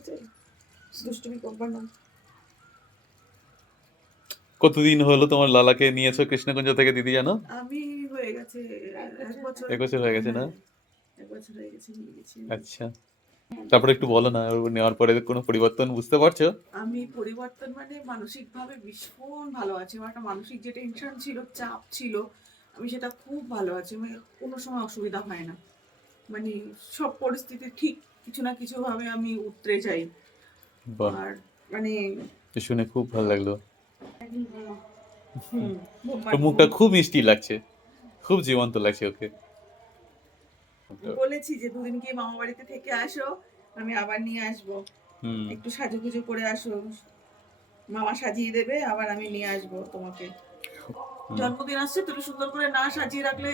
আছে, দুষ্টুমি করবা না। কতদিন হলো তোমার লালাকে নিয়েছো কৃষ্ণগঞ্জ থেকে দিদি জানো? আমি হয়ে গেছে 1 বছর। 1 বছর হয়ে গেছে না? 1 বছর হয়ে গেছে নিয়ে গেছি। আচ্ছা, তারপরে একটু বলো না, ওর নেওয়ার পরে কোনো পরিবর্তন বুঝতে পারছো? আমি পরিবর্তন মানে মানসিকভাবে ভীষণ ভালো আছি। আমার একটা মানসিক যে টেনশন ছিল, চাপ ছিল, আমি সেটা খুব ভালো আছি। মানে কোনো সময় অসুবিধা হয় না। মানে সব পরিস্থিতি ঠিক কিছু না কিছু ভাবে আমি উতরে যাই। বাহ, আর মানে শুনে খুব ভালো লাগলো। হুম, ওর মুখটা খুব মিষ্টি লাগছে, খুব জীবন্ত লাগছে ওকে। বলেছি যে দুদিন গিয়ে মামা বাড়িতে থেকে আসো, আমি আবার নিয়ে আসবো। হুম। একটু সাজুগুজু করে আসো, মামা সাজিয়ে দেবে, আবার আমি নিয়ে আসবো তোমাকে। জন্মদিন আসছে, তুমি সুন্দর করে না সাজিয়ে রাখলে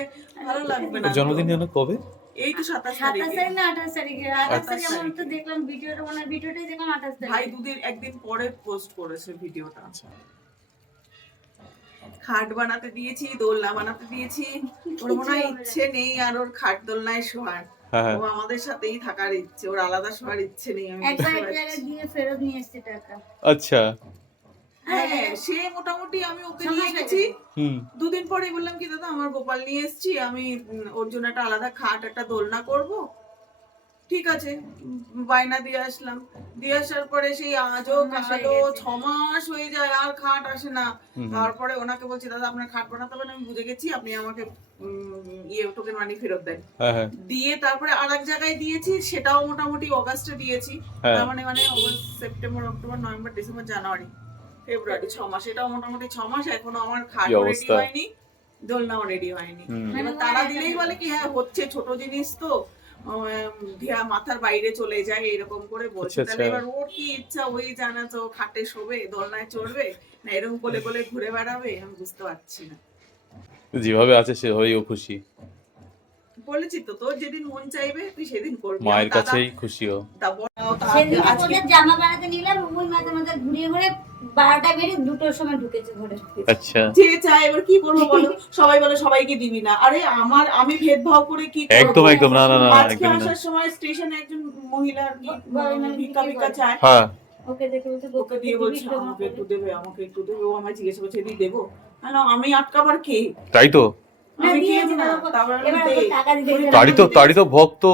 ভালো লাগবে না। ওর জন্মদিন যেন কবে? এই তো 27 27 তারিখে। তারিখ না 28 তারিখে। 28 তারিখে আমি তো তারিখে। দেখলাম ভিডিওটা, ওনার ভিডিওটাই দেখলাম 28 ভাই তারিখে। একদিন পরে পোস্ট করেছে ভিডিওটা। খাট বানাতে দিয়েছি, দোলনা বানাতে দিয়েছি। ওর মনে হয় ইচ্ছে নেই আর ওর খাট দোলনায় শোয়ার। হ্যাঁ। ও আমাদের সাথেই থাকার ইচ্ছে, ওর আলাদা শোয়ার ইচ্ছে নেই। আমি একবার বুঝতে এক জায়গায় পারছি। দিয়ে ফেরত নিয়ে এসেছি টাকা। আচ্ছা। হ্যাঁ, সে মোটামুটি আমি ওকে নিয়ে গেছি। হুম। দুদিন পরে বললাম কি দাদা আমার গোপাল নিয়ে এসেছি, আমি ওর জন্য একটা আলাদা খাট একটা দোলনা করব। ঠিক আছে, বায়না দিয়ে আসলাম। দিয়ে আসার পরে সেই আজও কালো 6 মাস হয়ে যায় আর খাট আসে না। তারপরে ওনাকে বলছি দাদা আপনার খাট বানাতে হবে না, আমি বুঝে গেছি, আপনি আমাকে টোকেন মানি ফেরত দেন। দিয়ে তারপরে আরেক জায়গায় দিয়েছি, সেটাও মোটামুটি অগাস্টে দিয়েছি। তার মানে August, September, October, November, December, January, February, 6 মাস। এটাও মোটামুটি 6 মাস। এখনো আমার খাটও রেডি হয়নি, দোলনাও রেডি হয়নি। এবার তারা দিলেই বলে কি হ্যাঁ হচ্ছে, ছোট জিনিস তো মাথার বাইরে চলে যায়, এরকম করে বলছে। তাহলে এবার ওর কি ইচ্ছা, ওই জানা তো, খাটে শোবে, দোলনায় চড়বে না এরকম কোলে কোলে ঘুরে বেড়াবে, আমি বুঝতে পারছি না। যেভাবে আছে সেভাবেই ও খুশি। বলেছি তো তোর যেদিন মন চাইবে তুই সেদিন করবি। মায়ের কাছেই খুশি ও। সেদিন ওদের জামা বানাতে নিলাম, ওই মাঝে মাঝে ঘুরিয়ে ঘুরে 12টা বেরিয়ে 2টোর সময় ঢুকেছে ঘরে। আচ্ছা, যে চাই এবার কি করবো বলো। সবাই বলে সবাইকে দিবি না, আরে আমি ভেদভাব করে কি করবো? একদম একদম, না না না, আজকে একদম না। আসার সময় স্টেশনে একজন মহিলা আর কি ভিক্ষা চায়। হ্যাঁ, ওকে দেখে বলছে ওকে দিয়ে বলছে আমাকে একটু দেবে, আমাকে একটু দেবে। ও আমায় জিজ্ঞেস করছে দি দেবো। আমি আটকাবার কে? তাই তো। আমি কি না, তারপর তারই তো ভক্ত।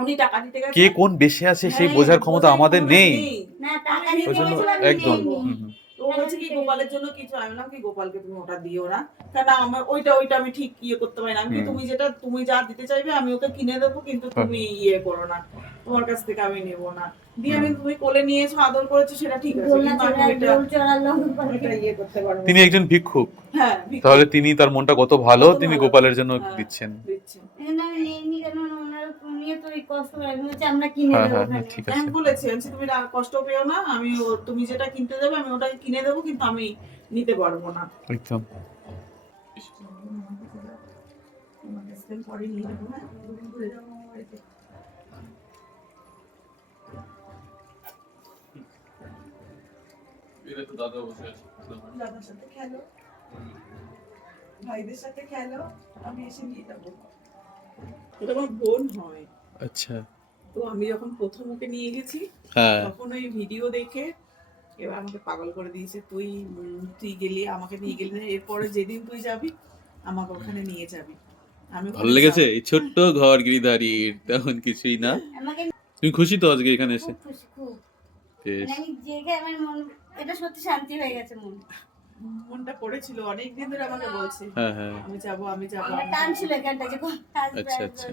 উনি টাকা দিতে গেছে। কে কোন বেশে আছে সেই বোঝার ক্ষমতা আমাদের নেই। না টাকা দিতে ওই জন্য গেছিলাম, একদম। ও বলছে কি গোপালের জন্য কিছু, আমি বললাম কি গোপালকে তুমি ওটা দিও না, কেন আমার ওইটা আমি ঠিক করতে পারি না। আমি তুমি যা দিতে চাইবে আমি ওকে কিনে দেবো, কিন্তু তুমি করো না, তোমার কাছ থেকে আমি নেবো না। দিয়ে তুমি কোলে নিয়েছো, আদর করেছো, সেটা ঠিক আছে, কিন্তু আমি এটা করতে পারবো না। তিনি একজন ভিক্ষুক, হ্যাঁ, তাহলে তিনি তার মনটা কত ভালো, তিনি গোপালের জন্য দিচ্ছেন। আমরা কিনে দেবো। ঠিক আমি আছে। বলেছি তুমি কষ্ট পেও না, আমি তুমি যেটা কিনতে দেবে আমি ওটা কিনে দেবো, কিন্তু আমি নিতে পারবো না। একদম। পরে নিয়ে যাবো, হ্যাঁ, দুদিন ঘুরে যাবো আমার বাড়িতে। দাদার সাথে খেলো, ভাইদের সাথে খেলো, আমি এসে নিয়ে যাবো। এটা আমার বোন হয়। আচ্ছা। তো আমি যখন প্রথম ওকে নিয়ে গেছি, তখন ওই ভিডিও দেখে এবার আমাকে পাগল করে দিয়েছে। তুই গেলি, আমাকে নিয়ে গেলি না, এরপরে যেদিন তুই যাবি আমাকে ওখানে নিয়ে যাবি। আমি ভালো লেগেছে এই ছোট্ট ঘর গিরিধারীর, তেমন কিছুই না। তুমি খুশি তো আজকে এখানে এসে? খুব। আমি জায়গায় আমার মন, এটা সত্যি শান্তি হয়ে গেছে মন। মনটা পড়েছিল অনেকদিন ধরে, আমাকে বলছে হ্যাঁ, আমি যাবো। টান ছিল এখানটা যে আচ্ছা আচ্ছা।